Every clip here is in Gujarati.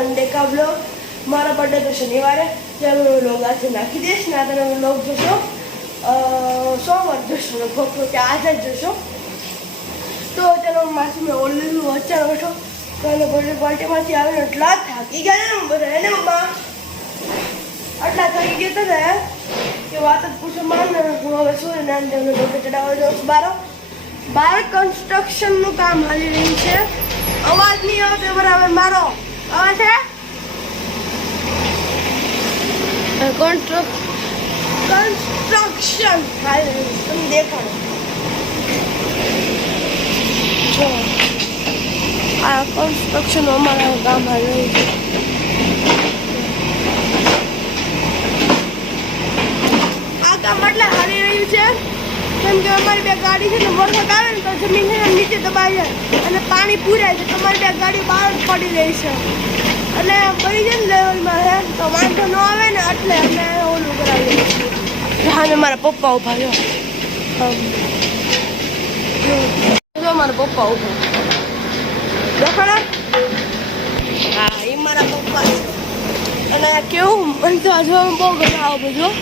સન્ડે કા બ્લોગ. મારા બર્થડે તો શનિવારે ત્યારે હું વ્લોગ આજે નાખી દઈશ ને તમે વ્લોગ જોશો સોમવાર જોશો લગભગ કે આજે જ જોશો. તો ચાલો માસી મેં ઓલરેડી વચ્ચે બેઠો તો એને બર્થડે પાર્ટીમાંથી આવીને એટલા થાકી ગયા ને બધા એને મમ્મા આટલા થાકી ગયા હતા ને કે વાત જ પૂછો માર ને હું હવે સૂર્યનારાયણ દેવને ડોકે ચડાવવા જાઉં બાર કન્સ્ટ્રક્શનનું કામ હાલી રહ્યું છે. અવાજ નહીં આવતો બરાબર મારો અવાજ છે. કન્સ્ટ્રક્શન હાલી રહ્યું તમે દેખાડો જો આ કન્સ્ટ્રક્શન અમારા કામ હાલી રહ્યું છે. આ કામ એટલે હાલી રહ્યું છે કેમ કે અમારી બે ગાડી છે ને વરસાદ આવે ને તો જમીન છે ને નીચે દબાઈ જાય અને પાણી પૂરાય છે. તમારી બે ગાડી બહાર પડી રહી છે એટલે પડી જાય ને લેવલમાં છે તો વાંધો ન આવે ને એટલે અમે ઓલું કરાવીએ છીએ. હા ને મારા પપ્પા ઉભા જો મારા પપ્પા ઉભા દેખાડા. હા એ મારા પપ્પા છે અને કેવું મને તો જોવામાં બહુ ગમે આવું બધું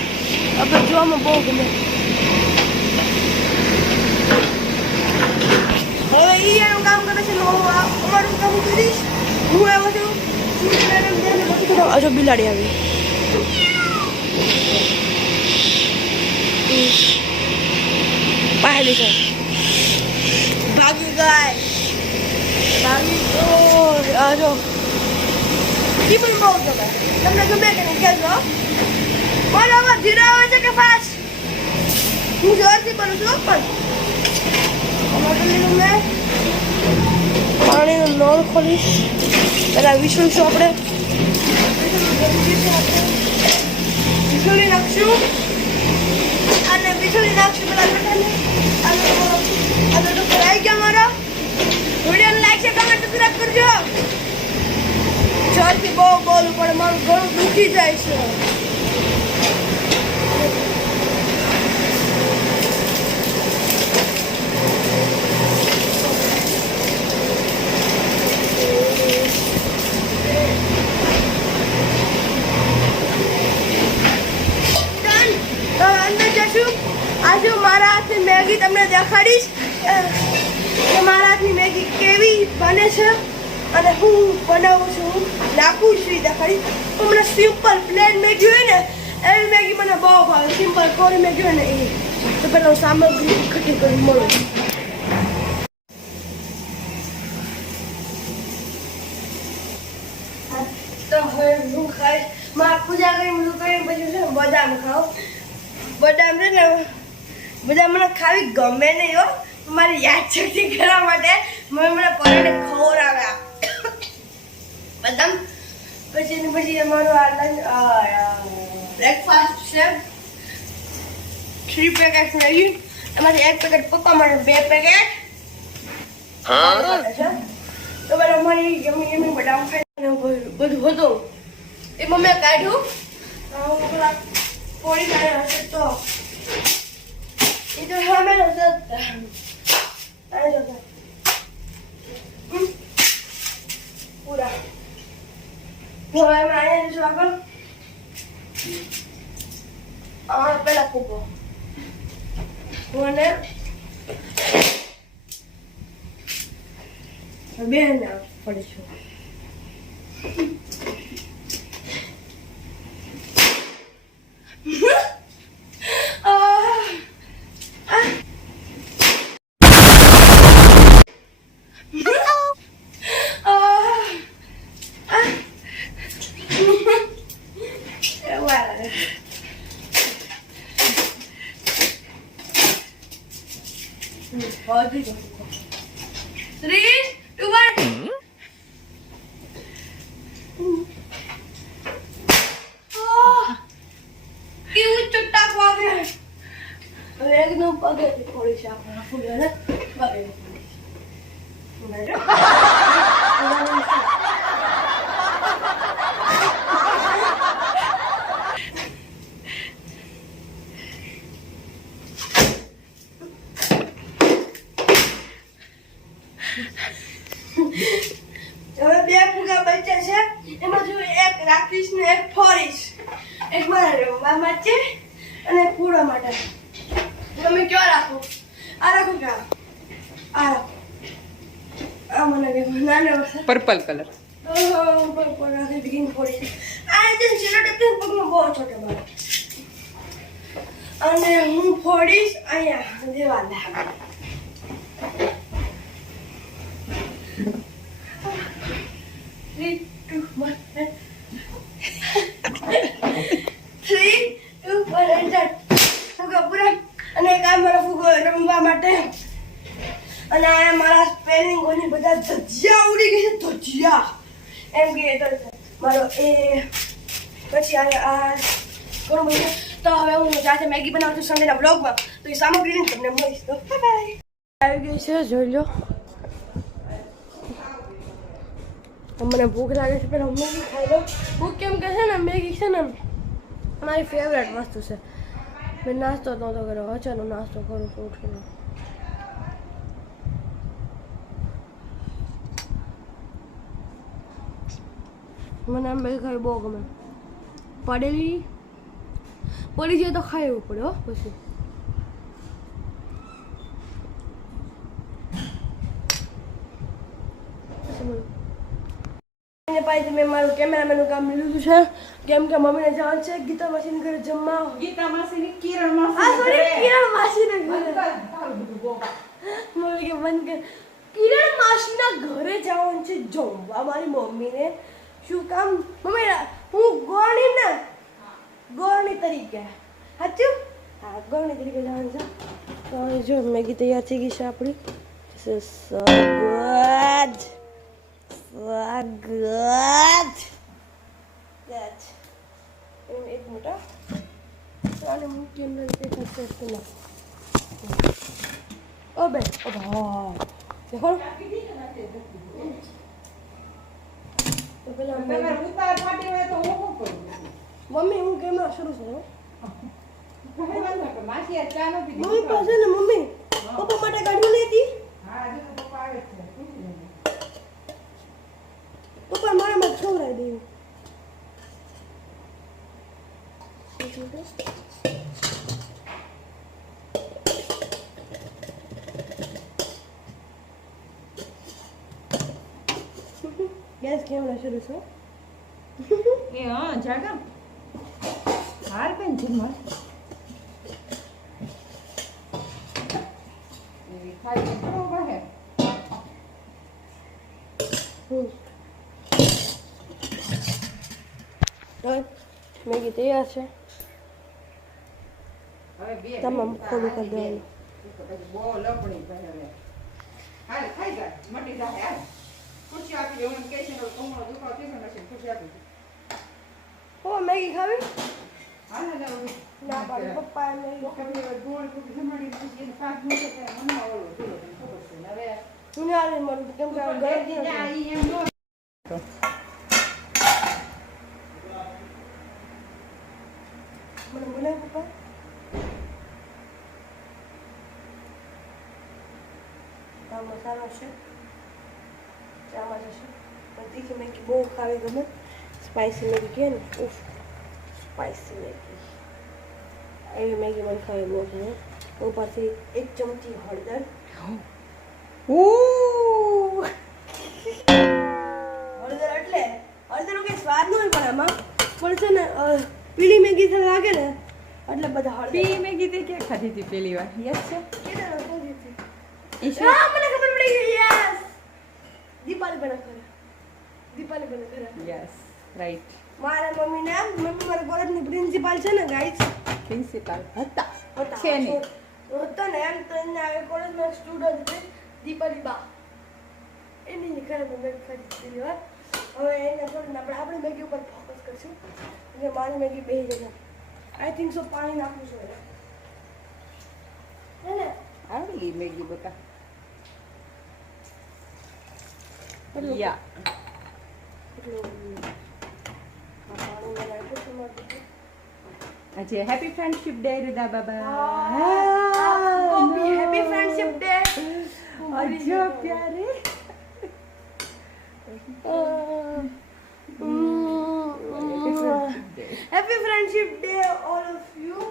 આપણે જોવામાં બહુ ગમે. હવે એનું કામ કરે છે અમારું કામ કરીશ હું આવ્યો છું. અજો બિલાડી આવી પહેલી છે ભાગી તો અજો ઈ પણ બહુ ગમે તમને ગમે કે નહીં કહેજો. બરાબર ધીરે આવે છે કે ફાસ્ટ હું જોરથી બોલું છું પણ પાણીનો નળ ખોલીશ પેલા વિસળીશું આપણે વિસળી નાખશું અને વિસળી નાખશું પેલા આવી ગયા મારા વિડીયો લાઈક છે કમેન્ટ સબસ્ક્રાઇબ કરજો. જોરથી બહુ બોલું પણ મારું ઘણું દુખી જાય છે. આજે મારા હાથની મેગી તમને દેખાડીશ કે મારા હાથની મેગી કેવી બને છે અને હું બનાવું છું નાખું છું દેખાડીશ. મને સિમ્પલ પ્લેન મેગી હોય ને એવી મેગી મને બહુ ભાવે. સિમ્પલ કોરી મેગી હોય ને એ તો પેલા હું સામગ્રી એકઠી કરી મળું. તો હવે હું ખાઈશ મારા પૂજા કરીને બધું કરીને પછી છે ને બદામ ખાઉં. બદામ છે ને બધા મને ખાવી ગમે નહીં હો. મારી યાદશક્તિ કરવા માટે મને પરાઠે ખવડાવ્યા બદામ. પછી અમારું બ્રેકફાસ્ટ છે 3 પેકેટ મેગી એમાંથી 1 પેકેટ પપ્પા માટે 2 પેકેટ તો પેલા અમારી યમી બદામ ખાઈ બધું હતું એ મમ્મીએ કાઢ્યું. પેલા પોળી કાઢ્યા હશે તો इधर हमें नजर आ जाता पूरा वो मैं आया जो આગળ આ પેલા કૂપો કોને બે ના પડી છું. बहुत ही 3, 2, 1 क्यों चुट्टा पागे एकदम पागे थोड़ी सी आप फूल है ना पागे હવે બે ફુગા બચ્યા છે એમાં જો એક રાખીશ ને એક ફોરીશ, એક મારા રમવા માટે અને એક પૂરા માટે. તમે કયો રાખો? આ રાખો કે આ રાખો? આ મને નાનો પર્પલ કલર. પર્પલ રાખી ગ્રીન ફોરીશ. આ જે શેડો ટેપ પગમાં બહુ છોટો મારો. અને હું ફોડીશ અહીંયા દેવાલે. 3, 2, 1 3, 2, 1 ફુગા પૂરા. અને એક આ મારો ફુગો રમવા માટે. અને આ મારા સ્પેલિંગોની બધા ધજિયા ઉડી ગઈ છે. ધજિયા એમ કે તો મારો એ પછી આ ઘણું બધું. તો હવે હું જાતે મેગી બનાવું છું સન્ડેના બ્લોગમાં. તો એ સામગ્રીને તમને મળીશ. તો બાય બાય. આવી ગઈ છે, જોઈ લો. મને ભૂખ લાગે છે, પેલા મેગી ખાઈ લો. ભૂખ કેમ કે છે ને, મેગી છે ને મારી ફેવરેટ વસ્તુ છે. મેં નાસ્તો નહોતો કર્યો, અચાનક નાસ્તો કરું છું ઉઠીને. મને આમ મેગી ખાવી બહુ ગમે. પડી જાય તો ખાઈ એવું પડે હો. પછી પાછી મેં મારું કેમેરામેનનું કામ લીધું છે. કેમ કે મમ્મીને જવાનું છે ગીતા માસીને ઘરે જમવા. ગીતા માસીની કિરણ માસી. આ સોરી, કિરણ માસીને ઘરે. મમ્મી કે બંધ કર. કિરણ માસીના ઘરે જવાનું છે જમવા મારી મમ્મીને. શું કામ મમ્મી? હું ગોળણી તરીકે. સાચું? હા, ગોળણી તરીકે જવાનું છે. તો જો મેગી તૈયાર થઈ ગઈ છે આપણી. સો ગુડ. Good. That. એક મિનિટ. ચાલે મૂકી અંદર તે કરશે પેલા. ઓ બે. ઓ ભા. દેખો. તો પેલા તમે ઉતાર પાટી હોય તો હું શું કરું? મમ્મી હું કેમેરા શરૂ છે. માસી આ ચા નો પીધી. મમ્મી પાસે ને મમ્મી પપ્પા માટે કાઢ્યું લેતી. હા, હજુ તો પપ્પા આવે છે. પપ્પા મારા માટે ખવડાવી દેવું. ગેસ કેમેરા શરૂ છે. એ હા જાગા હાર બેન જમવા એ ખાઈ બરોબર હે. મેગી તૈયાર છે. હવે બે તમામ ખોલું કરી દેવાનું. બહુ લપણી ભાઈ હવે હાલ ખાઈ જા મટી જાય હાલ ખુશી આપી દેવું કે છે કોમળો દુખાવ થઈ ગયો છે ખુશી આપી ઓ મેગી ખાવી? હાલ ના ના બાપા પપ્પા મેગી કभी ગોળ કभी જમાડી દીધી પાંચ મિનિટ થાય મનમાં ઓળો થયો ખબર છે હવે હું આ નહીં મળું કેમ કે ગરમ નથી. એમ નો મને બોલાય પપ્પા. આ મસાલો છે, ચામાં જશે. પણ તીખી મેગી બહુ ખાવી ગમે. સ્પાઈસી મેગી કહે ને, ઉફ સ્પાઈસી મેગી. એવી મેગી મને ખાવી બહુ ગમે. ઉપરથી એક ચમચી હળદર. હળદર એટલે હળદરનો કંઈ સ્વાદ ન હોય પણ આમાં પણ છે ને પીળી મેગી છે લાગે ને એટલે બધા હળદર. પી મેગી તે ક્યાં ખાધી હતી પહેલી વાર યસ છે કેદાર ખોદી હતી. ઈશુ મને ખબર પડી ગઈ. યસ, દીપાલી બના કરે. દીપાલી બના કરે. Yes right. મારા મમ્મી મારા કોલેજની પ્રિન્સિપાલ છે ને ગાઈસ. પ્રિન્સિપાલ હતા હતા છે ને હતો ને એમ તો એના કોલેજમાં સ્ટુડન્ટ છે દીપાલી બા. એની ઘરે મેં ખરીદી વાર. હવે એને થોડી આપણે મેગી ઉપર ફોકસ કરશું. એટલે મારી મેગી બે જગ્યા આઈ થિંક સો પાણી નાખવું છે ને આવડી ગઈ મેગી બકા એટલું યા આજે હેપી ફ્રેન્ડશિપ ડે રીદા બાબા. Happy friendship day. અજો પ્યારે happy friendship day all of you.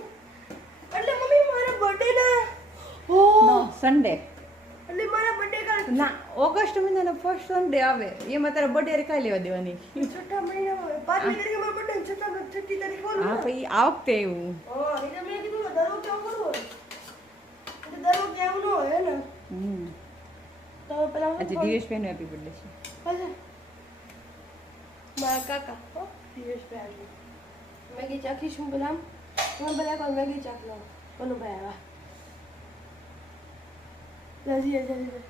એટલે મમ્મી મારા બર્થડે ના નો ઓ સન્ડે એટલે મારા બર્થડે કાલ ના ઓગસ્ટ મહિનાનો ફર્સ્ટ સન્ડે આવે એમાં તારા બર્થડે કાંઈ લેવા દેવાની છઠ્ઠા મહિનામાં 5મી તારીખે મારો બર્થડે છઠ્ઠી તારીખ બોલું હા ને. પછી આ વખતે એવું હા એટલે મેં કીધું કે દર વખતે આવું કરવું હોય એટલે દર વખતે આવું ન હોય હે ને. તો પેલા આજે દિવેશભાઈનો હેપી બર્થડે છે પાછા મારા કાકા હો દિવેશભાઈ મેગી ચાખીશું પેલા તમે પેલા કોણ મેગી ચાખ લો કનુભાઈ આવ્યા જલ્દી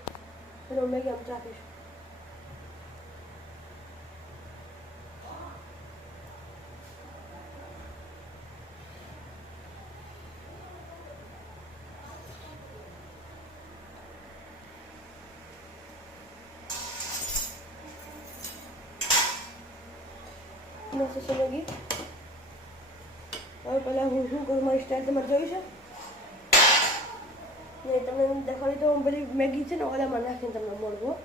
પેલો મેગી આમ ચાખીશું. મસ્ત છે મેગી. હવે પહેલાં હું શું કરું મારી સ્ટાઇલ તમારે જોઈ છે ને તમને દેખાડી તો હું પેલી મેગી છે ને ઓલામાં નાખીને તમને મળવું.